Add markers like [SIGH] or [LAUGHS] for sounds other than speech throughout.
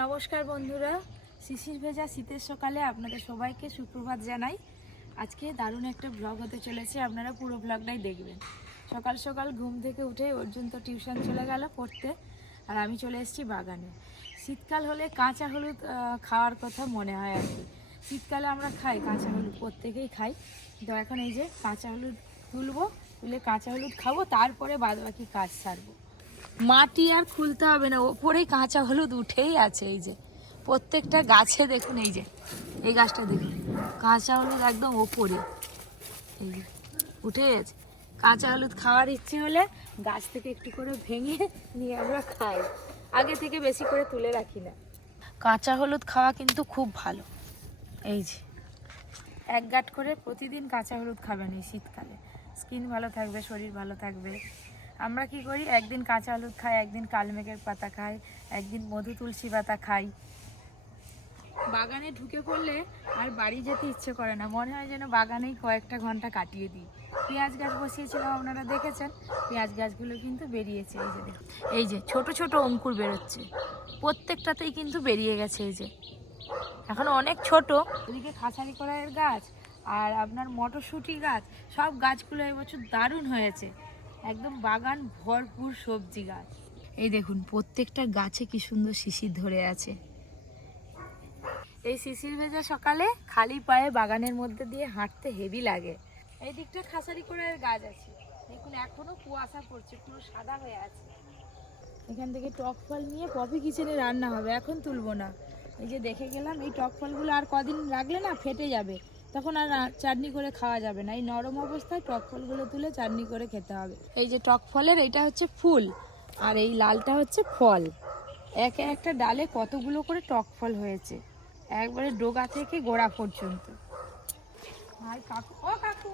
নমস্কার বন্ধুরা, শিশির ভেজা শীতের সকালে আপনাদের সবাইকে সুপ্রভাত জানাই। আজকে দারুণ একটা ব্লগ হতে চলেছে, আপনারা পুরো ব্লগটাই দেখবেন। সকাল সকাল ঘুম থেকে উঠে অর্জুন তো টিউশন চলে গেল পড়তে, আর আমি চলে এসেছি বাগানে। শীতকাল হলে কাঁচা হলুদ খাওয়ার কথা মনে হয় আর কি। শীতকালে আমরা খাই, কাঁচা হলুদ প্রত্যেকেই খাই। তো এখন এই যে কাঁচা হলুদ তুলবো, তুলে কাঁচা হলুদ খাব, তারপরে বাদ বাকি কাজ সারবো। মাটি আর খুলতে হবে না ওপরেই কাঁচা হলুদ উঠেই আছে এই যে। প্রত্যেকটা গাছে দেখুন, এই যে, এই গাছটা দেখুন। কাঁচা হলুদ একদম ওপরে। এই যে, উঠে গেছে। কাঁচা হলুদ খাওয়ার ইচ্ছে হলে গাছ থেকে একটু করে ভেঙে নিয়ে আমরা খাই। আগে থেকে বেশি করে তুলে রাখি না। কাঁচা হলুদ খাওয়া কিন্তু খুব ভালো। এই যে, এক গাঁট করে প্রতিদিন কাঁচা হলুদ খাবেন এই শীতকালে। স্কিন ভালো থাকবে, শরীর ভালো থাকবে। আমরা কি করি? একদিন কাঁচা হলুদ খাই, একদিন কালমেঘের পাতা খাই, একদিন মধু তুলসী পাতা খাই। বাগানে ঢুকে পড়লে আর বাড়ি যেতে ইচ্ছে করে না। মনে হয় যেন বাগানেই কয়েকটা ঘণ্টা কাটিয়ে দিই। পেঁয়াজ গাছ বসিয়েছিলাম, আপনারা দেখেছেন? পেঁয়াজ গাছগুলো কিন্তু বেরিয়েছে, এই যে এই যে, ছোট ছোট অঙ্কুর বেরোচ্ছে। প্রত্যেকটাতেই কিন্তু বেরিয়ে গেছে, এই যে। এখন অনেক ছোট। ওদিকে খাঁচারি কড়াইয়ের গাছ আর আপনার মটরশুঁটি গাছ, সব গাছগুলো এবছর দারুণ হয়েছে। একদম বাগান ভরপুর সবজি গাছ। এই দেখুন, প্রত্যেকটা গাছে কি সুন্দর শিশির ধরে আছে। এই শিশির ভেজা সকালে খালি পায়ে বাগানের মধ্যে দিয়ে হাঁটতে হেভি লাগে। এই দিকটা খাসারি করে গাছ আছে। দেখুন, এখনও কুয়াশা পড়ছে, পুরো সাদা হয়ে আছে। এখান থেকে টক ফল নিয়ে পপি কিচেনে রান্না হবে, এখন তুলবো না। এই যে দেখে গেলাম, এই টক ফলগুলো আর কদিন রাখলে না ফেটে যাবে। তখন আর চাটনি করে খাওয়া যাবে না। এই নরম অবস্থায় টক ফলগুলো তুলে চাটনি করে খেতে হবে। এই যে টক ফলের, এইটা হচ্ছে ফুল। আর এই লালটা হচ্ছে ফল। একে একটা ডালে কতগুলো করে টক ফল হয়েছে? একবারে ডোগা থেকে গোড়া পর্যন্ত। কাকু কাকু!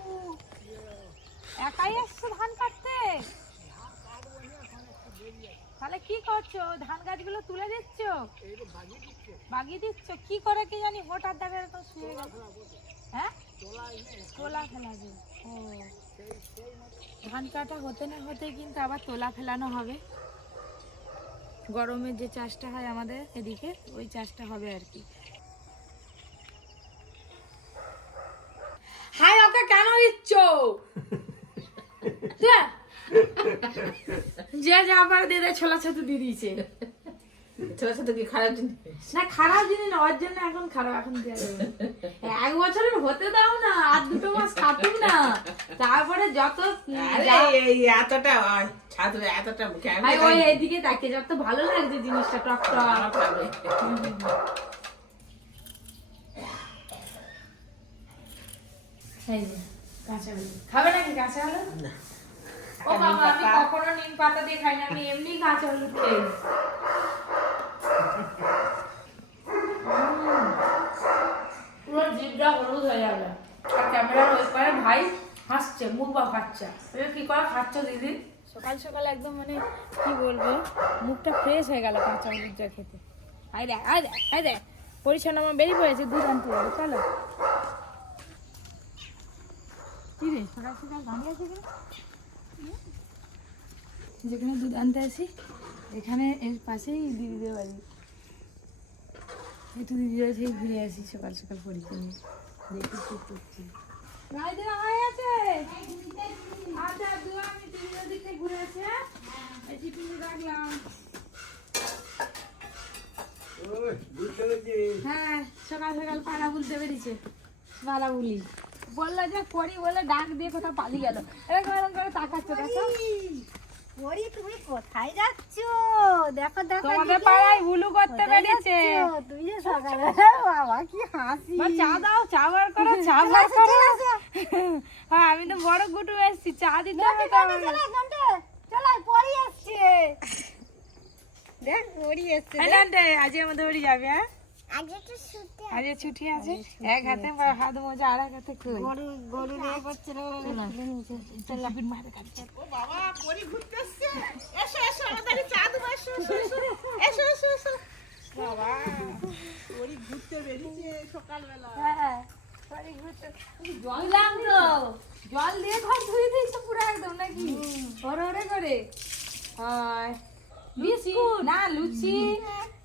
একাই এসছো ধান কাটতে? তাহলে কি করছ? ধান গাছগুলো তুলে দিচ্ছ? বাগিয়ে দিচ্ছ? কি করে কি জানি হঠাৎ দেখা শুয়ে গেল হ্যাঁ? ধান কাটা হতে না হতে কিন্তু আবার তোলা ফেলানো হবে। গরমের যে চাষটা হয় আমাদের এদিকে, ওই চাষটা হবে আর কি। হাই, ওকে কেন দিচ্ছ। যে। যা দিয়ে দেয় ছোলা ছাতু দিয়ে দিয়েছে। ছোট ছোট কি খারাপ জিনিস। না খারাপ জিনিস না ওর জন্য এখন খারাপ এখন দেওয়া যাবে। এক বছরের হতে দাও না আর দুটো মাস না। তারপরে যত এই এতটা ছাত্র এতটা মুখে ওই এইদিকে তাকিয়ে যত ভালো লাগছে জিনিসটা টক টক। খাবে। কাঁচা খাবে নাকি কাঁচা হলুদ না। ও বাবা আমি কখনো নিম পাতা দিয়ে খাই না আমি এমনি কাঁচা হলুদ খাই মানে মুখটা ফ্রেশ হয়ে কাঁচা খেতে। পরিচ্ছন্ন আমার বেরিয়ে পড়েছে, দুধ আনতে চলো। যেখানে দুধ আনতে আসি এখানে এর পাশেই দিদিদের বাড়ি। একটু দিদিদের সেই ঘুরে আসি সকাল সকাল পরীক্ষা নিয়ে। দেখি কি করছি। হয়ে আচ্ছা হ্যাঁ? হ্যাঁ সকাল সকাল পাড়া বলতে বেরিয়েছে। পাড়া বলি। বলল যে করি বলে ডাক দিয়ে কোথাও পালিয়ে গেল। এরকম এরকম করে তাকাচ্ছে দেখো। ওরি তুমি কোথায় যাচ্ছ? দেখো দেখো তোমাদের পাড়ায় হুলু করতে বেরিয়েছে। তুমি যে সকালে বাবা কি হাসি। চা দাও চা বার করো চা বার করো। [LAUGHS] হ্যাঁ আমি তো বড় গুটু এসেছি চা দিতে হবে তো ঘন্টে, চলে, ঘন্টে, চলে, পরি এসছে। দেখ পরি এসছে আজকে আমাদের বাড়ি যাবে হ্যাঁ? আজকে ছুটি আছে। এক হাতে হাত মোজা আর এক হাতে কই গরু গরু করছিল চল মারে খাচ্ছে ও বাবা পরি ঘুরতে এসো এসো আমাদের চা দেবো এসো এসো এসো। বাবা পরি ঘুরতে বেরিয়েছে সকালবেলা। হ্যাঁ বাড়ি ঘুরতে। জল দিলাম তো। জল দিয়ে ঘর ধুয়ে দিয়েছে পুরো একদম নাকি? ওরে ওরে করে। হয়। বিস্কুট? না লুচি।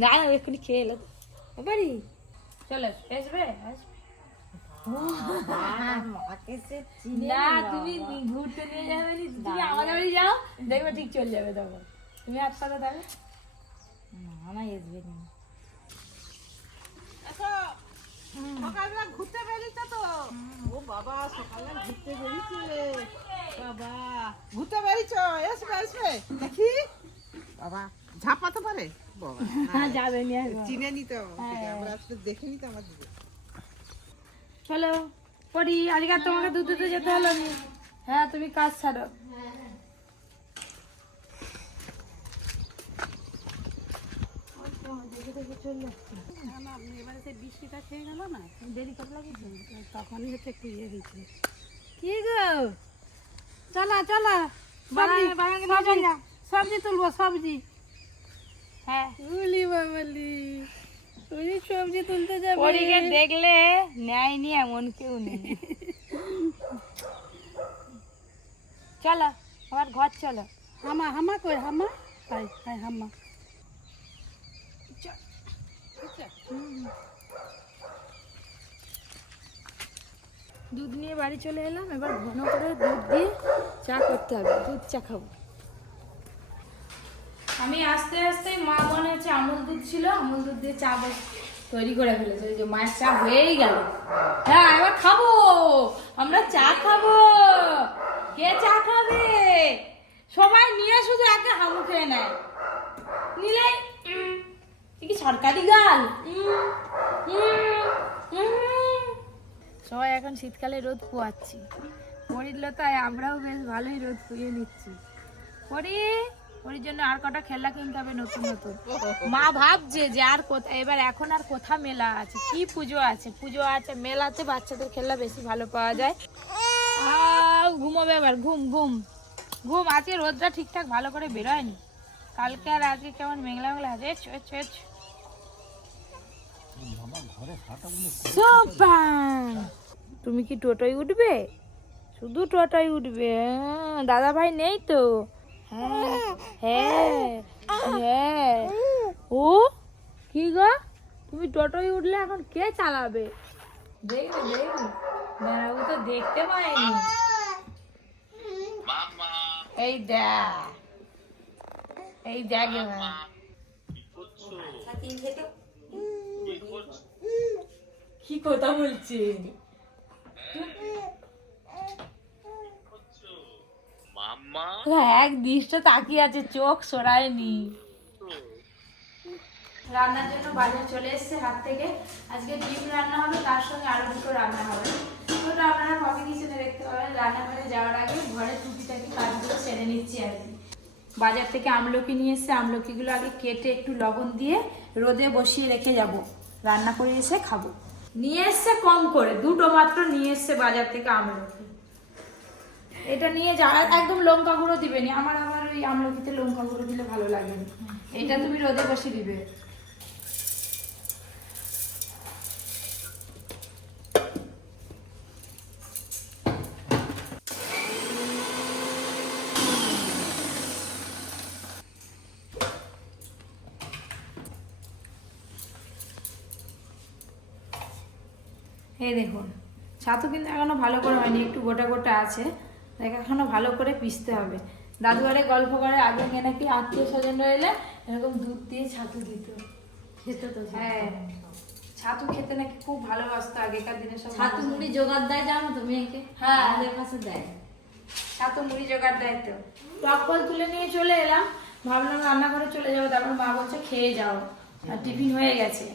না না এক্ষুনি খেয়ে এলো বাড়ি চলো আসবে না তুমি ঘুরতে নিয়ে যাবে নি তুমি আমাদের বাড়ি যাও দেখবে ঠিক চলে যাবে তখন তুমি এক সাথে যাবে না না আসবে না সকালবেলা ঘুরতে বেরিয়েছে তো ও বাবা সকালবেলা ঘুরতে বেরিয়েছে বাবা ঘুরতে বেরিয়েছ এসবে এসবে দেখি বাবা ঝাপাতে পারে [LAUGHS] যাবে চিনে নিতে হ্যাঁ। আমরা আসলে দেখে নিতে আমার দিকে চলো পড়ি। আজকে তোমাকে দুধ দিতে যেতে হলো নি হ্যাঁ তুমি কাজ ছাড়ো। এবারে বৃষ্টিটা খেয়ে গেল না দেরি করে লাগিয়েছে তখনই হচ্ছে একটু ইয়ে হয়েছে কি গো? চলা চলা বাগানে- বাগানে নিয়ে সবজি যাই। সবজি তুলবো সবজি। হ্যাঁ। উলি বাবালি উলি সবজি তুলতে যাবে। পরীকে দেখলে নেয়নি এমন কেউ নেই। চলো আমার ঘর চলো। হামা হামা কই হামা? হাই হাই হামা। দুধ নিয়ে বাড়ি চলে এলাম। এবার ঘন করে দুধ দিয়ে চা করতে হবে। দুধ চা খাব। আমি আস্তে আস্তে মা মনে হচ্ছে আমুল দুধ ছিল, আমুল দুধ দিয়ে চা তৈরি করে ফেলেছে, ওই যে মায়ের চা হয়েই গেল। হ্যাঁ এবার খাব, আমরা চা খাব। কে চা খাবে? সবাই নিয়ে শুধু একে হামু খেয়ে নেয়। নিলে কি সরকারি গাল। সবাই এখন শীতকালে রোদ পোয়াচ্ছি। পরিল তাই আমরাও বেশ ভালোই রোদ পুড়িয়ে নিচ্ছি। পরি পরির জন্য আর কটা খেলা কিনতে হবে নতুন নতুন। মা ভাবছে যে আর কোথা, এবার এখন আর কোথা মেলা আছে? কি পুজো আছে? পুজো আছে, মেলাতে বাচ্চাদের খেলা বেশি ভালো পাওয়া যায়। ঘুমোবে এবার, ঘুম ঘুম। ঘুম, আজকে রোদটা ঠিকঠাক ভালো করে বেরোয়নি। কালকে আর আজকে কেমন মেঘলা মেঘলা আছে? তুমি কি টোটোয় উঠবে? শুধু টোটোয় উঠবে দাদা ভাই নেই তো? হ্যাঁ হ্যাঁ হ্যাঁ। ও কি গো? তুমি টোটোয় উঠলে এখন কে চালাবে? দেখবে দেখবে। দাঁড়াবো তো দেখতে পাইনি এই দেখ। এই দেখ এবার। কি কথা বলছি এক দৃষ্ট তাকিয়ে আছে, চোখ সরায়নি। রান্নার জন্য বাজার চলে এসেছে হাত থেকে। আজকে ডিম রান্না হবে, তার সঙ্গে আরও দুটো রান্না হবে। ওটা আপনারা কফি কিচেনে দেখতে পাবেন রান্নাঘরে যাওয়ার আগে কাজগুলো সেরে নিচ্ছি আর বাজার থেকে আমলকি নিয়ে এসে আমলকিগুলো আগে কেটে একটু লবণ দিয়ে রোদে বসিয়ে রেখে যাব। রান্না করে এসে খাব। নিয়ে এসছে কম করে, দুটো মাত্র নিয়ে এসছে বাজার থেকে আমলকি। এটা নিয়ে যা একদম লঙ্কা গুঁড়ো দিবেনি আমার আবার ওই আমলকিতে লঙ্কা গুঁড়ো দিলে ভালো লাগে এটা তুমি রোদে বসে দিবে। এই দেখুন, ছাতু কিন্তু এখনও ভালো করে হয়নি, একটু গোটা গোটা আছে। দেখ এখনও ভালো করে পিষতে হবে। দাদু আরে গল্প করে আগে গিয়ে নাকি আত্মীয় স্বজনরা এলে এরকম দুধ দিয়ে ছাতু দিত। খেতে তো হ্যাঁ ছাতু খেতে নাকি খুব ভালোবাসতো আগেকার দিনে সব ছাতু মুড়ি জোগাড় দেয় জানো তো মেয়েকে? হ্যাঁ। আমাদের কাছে দেয়। ছাতু মুড়ি জোগাড় দেয় তো। টক ফল তুলে নিয়ে চলে এলাম। ভাবলাম রান্নাঘরে চলে যাব তারপর মা বলছে খেয়ে যাও। আর টিফিন হয়ে গেছে।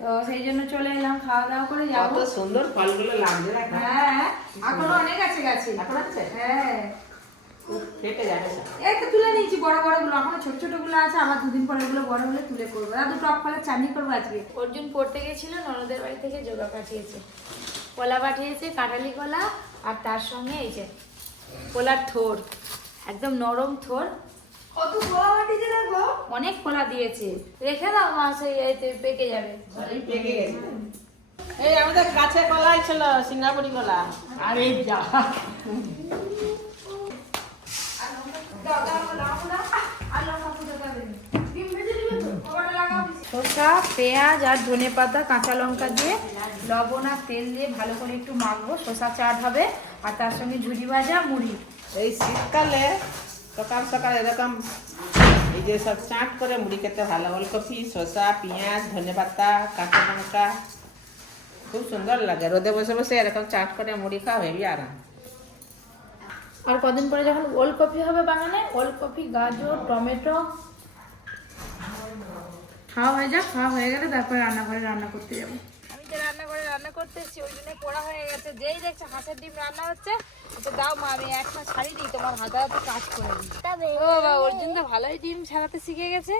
তো সেই জন্য চলে এলাম খাওয়া দাওয়া করে যাব। সুন্দর ফলগুলো লাগছে না। হ্যাঁ এখনও অনেক আছে গাছে। এখন আছে? হ্যাঁ। কেটে যাবে এই তো তুলে নিয়েছি বড় বড়গুলো এখনও ছোট ছোটগুলো আছে আবার দুদিন পরে গুলো বড় হলে তুলে করব। দাদু টক ফলের চাটনি করব আজকে। অর্জুন পড়তে গেছিল ননদের বাড়ি থেকে যোগা পাঠিয়েছে। কলা পাঠিয়েছে কাঁঠালি কলা আর তার সঙ্গে এই যে কলার থোর একদম নরম থোর। কত বড় বাটিতে দেখো অনেক কলা দিয়েছে। রেখে দাও মাছ এতে পেকে যাবে। পেকে গেছে। এই আমাদের গাছে কলাই ছিল সিঙ্গাপুরি কলা। আরে যা। শসা পেঁয়াজ আর ধনে পাতা কাঁচা লঙ্কা দিয়ে লবণ আর তেল দিয়ে ভালো করে একটু মাখবো। শসা চাট হবে আর তার সঙ্গে ঝুড়ি ভাজা মুড়ি। এই শীতকালে সকাল সকাল এরকম এই যে সব চাট করে মুড়ি খেতে ভালো। ওলকপি শসা পেঁয়াজ ধনে পাতা কাঁচা লঙ্কা। খুব সুন্দর লাগে। রোদে বসে বসে এরকম চাট করে মুড়ি খাওয়া হেবি আরাম। আর কদিন পরে যখন ওলকপি হবে বাগানে ওলকপি গাজর টমেটো। খাওয়া হয়ে যাক খাওয়া হয়ে গেলে তারপরে রান্নাঘরে রান্না করতে যাব। আমি যে রান্নাঘরে রান্না করতে এসেছি ওই জন্য পোড়া হয়ে গেছে। যেই দেখছে হাঁসের ডিম রান্না হচ্ছে তো দাও মা আমি এক মাস ছাড়ি দিই তোমার হাতে হাতে কাজ করে দিই। ও বাবা অর্জুন তো ভালোই ডিম ছাড়াতে শিখে গেছে।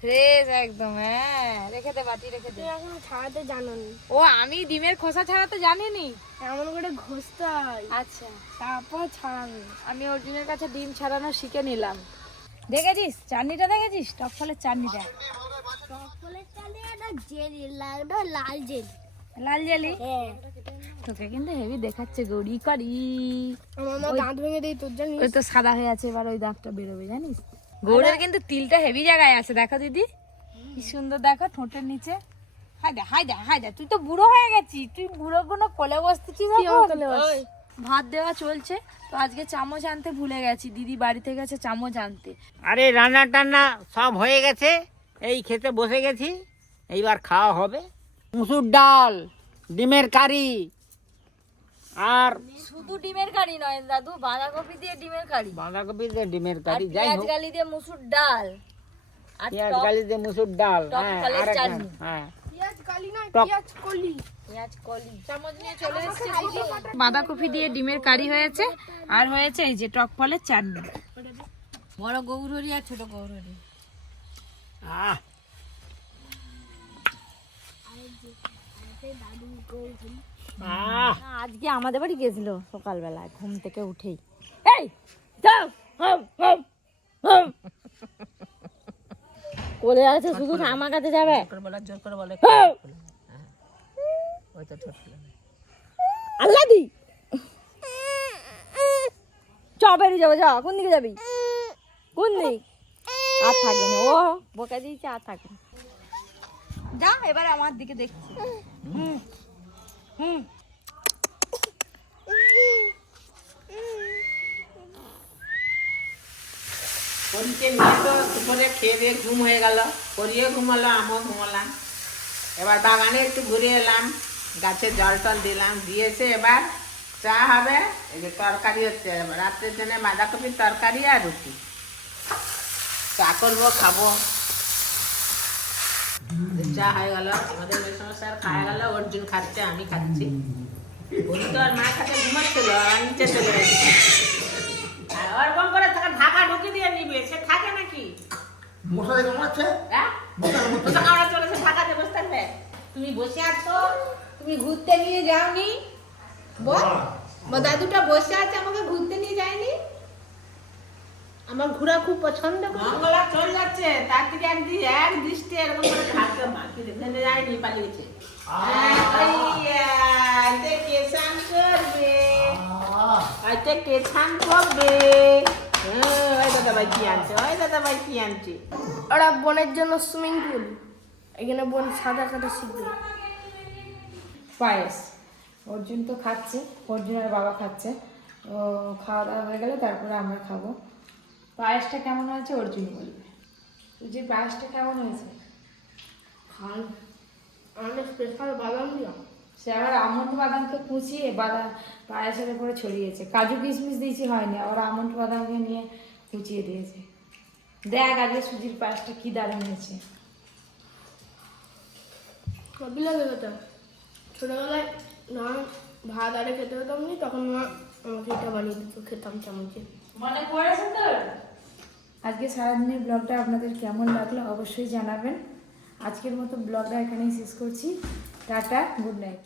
ফ্রেশ একদম হ্যাঁ রেখে দে বাটি রেখে দে। এখন ছাড়াতে জানো নি ও আমি ডিমের খোসা ছাড়াতে জানিনি। এমন করে ঘষতে হয়। আচ্ছা। তারপর ছাড়ানো। আমি অর্জুনের কাছে ডিম ছাড়ানো শিখে নিলাম। দেখেছিস? চাটনিটা দেখেছিস? টক ফলের চাটনিটা। সকলের চালে একটা জেল লাগবে লাল জেল। লাল জালি? তোকে কিন্তু হেভি দেখাচ্ছে গৌরি করি। দাঁত ভেঙে দেই তোর জানিস ওই তো সাদা হয়ে আছে এবার ওই দাগটা বেরোবে জানিস? গৌরের কিন্তু তিলটা হেভি জায়গায় আছে দেখো দিদি। কি সুন্দর দেখো ঠোঁটের নিচে। হাই দে হাই দে হাই দে তুই তো বুড়ো হয়ে গেছিস তুই বুড়ো কোনো কোলে বসতেছিস ভাত দেওয়া চলছে তো আজকে চামচ আনতে ভুলে গেছি দিদি বাড়িতে গেছে চামচ আনতে। আরে রান্না টান্না সব হয়ে গেছে? এই খেতে বসে গেছি এইবার খাওয়া হবে। মুসুর ডাল ডিমের কারি আর শুধু ডিমের কারি নয় দাদু বাঁধাকপি দিয়ে ডিমের কারি। বাঁধাকপি দিয়ে ডিমের কারি যাই হোক। গালি দিয়ে মুসুর ডাল। আর পেঁয়াজ গালি দিয়ে মুসুর ডাল হ্যাঁ আর একটা- হ্যাঁ। পেঁয়াজ কালি না পেঁয়াজ কলি। পেঁয়াজ কলি। চামচ নিয়ে চলে এসেছে বাঁধাকপি দিয়ে ডিমের কারি হয়েছে আর হয়েছে এই যে টক ফলের চাটনি। বড় গৌরহরি আর ছোট গৌরহরি। আহ। আজকে আমাদের বাড়ি গেছিল সকালবেলা ঘুম থেকে উঠেই। এই যাও হাম, হাম, হাম। কোলে আছে শুধু আমার কাছে যাবে? জোর করে বলে। আল্লাহ দি চ বেরিয়ে যাব যা কোন দিকে যাবি? কোন দিক? আর থাকবে না। ও বোকা দিয়েছে, আর থাকবে। যা, এবার আমার দিকে দেখছি। পরীকে নিয়ে তো দুপুরে খেয়ে দিয়ে ঘুম হয়ে গেল। পরিয়ে ঘুমালো, আমিও ঘুমালাম। এবার বাগানে একটু ঘুরে এলাম, গাছে জল টল দিলাম দিয়েছে এবার চা হবে। তরকারি হচ্ছে, রাত্রের জন্য বাঁধাকপির তরকারি আর রুটি। চা করব খাব। চা হয়ে গেল আমাদের ওই সমস্যা খাওয়া গেল অর্জুন খাচ্ছে আমি খাচ্ছি। উনি তো আর মা খাতে ঘুমাচ্ছিল আর নিচে চলে গেছে। আর ওরকম করে তাকে ঢাকা ঢুকে দিয়ে নিবে সে থাকে নাকি? মশাই কামড়াচ্ছে হ্যাঁ? মশা কামড়া চলেছে ঢাকাতে বসে থাকবে। তুমি বসে আছো তুমি ঘুরতে নিয়ে যাওনি? বল দাদুটা বসে আছে আমাকে ঘুরতে নিয়ে যায়নি? আমার ঘোরা খুব পছন্দ মঙ্গলা চলে যাচ্ছে তার দিকে এক দি এক দৃষ্টি এরকম করে ঢাকতে মাকে ভেঙে যায়নি করবে? কেসান করবে? হ্যাঁ, ওই দাদা ভাই কি আনছে ওই দাদা ভাই কি আনছে? ওরা বোনের জন্য সুইমিং পুল। এখানে বোন সাঁতার কাটা শিখবে পায়েস। অর্জুন তো খাচ্ছে অর্জুনের বাবা খাচ্ছে। ও খাওয়া দাওয়া হয়ে গেলে তারপরে আমরা খাব। পায়েসটা কেমন হয়েছে অর্জুন বলবে। যে পায়েসটা কেমন হয়েছে? খান আমাদের স্পেশাল বাদাম দিয়া সে আবার আমন্ড বাদামকে কুচিয়ে বাদাম পায়েসের উপরে ছড়িয়েছে। কাজু কিশমিশ দিয়েছি হয়নি আবার আমন্ড বাদামকে নিয়ে কুচিয়ে দিয়েছে। দেখ আজকে সুজির পায়েসটা কি দারুণ হয়েছে। সবই লাগে খেতে ছোটোবেলায় না ভাত আরে খেতে হতাম নি তখন মা আমাকে এটা বানিয়ে দিত খেতাম চামচে মনে পড়েছে তোর? আজকে সারাদিনের ব্লগটা আপনাদের কেমন লাগল অবশ্যই জানাবেন। আজকের মতো ব্লগটা এখানেই শেষ করছি। টাটা, গুড নাইট।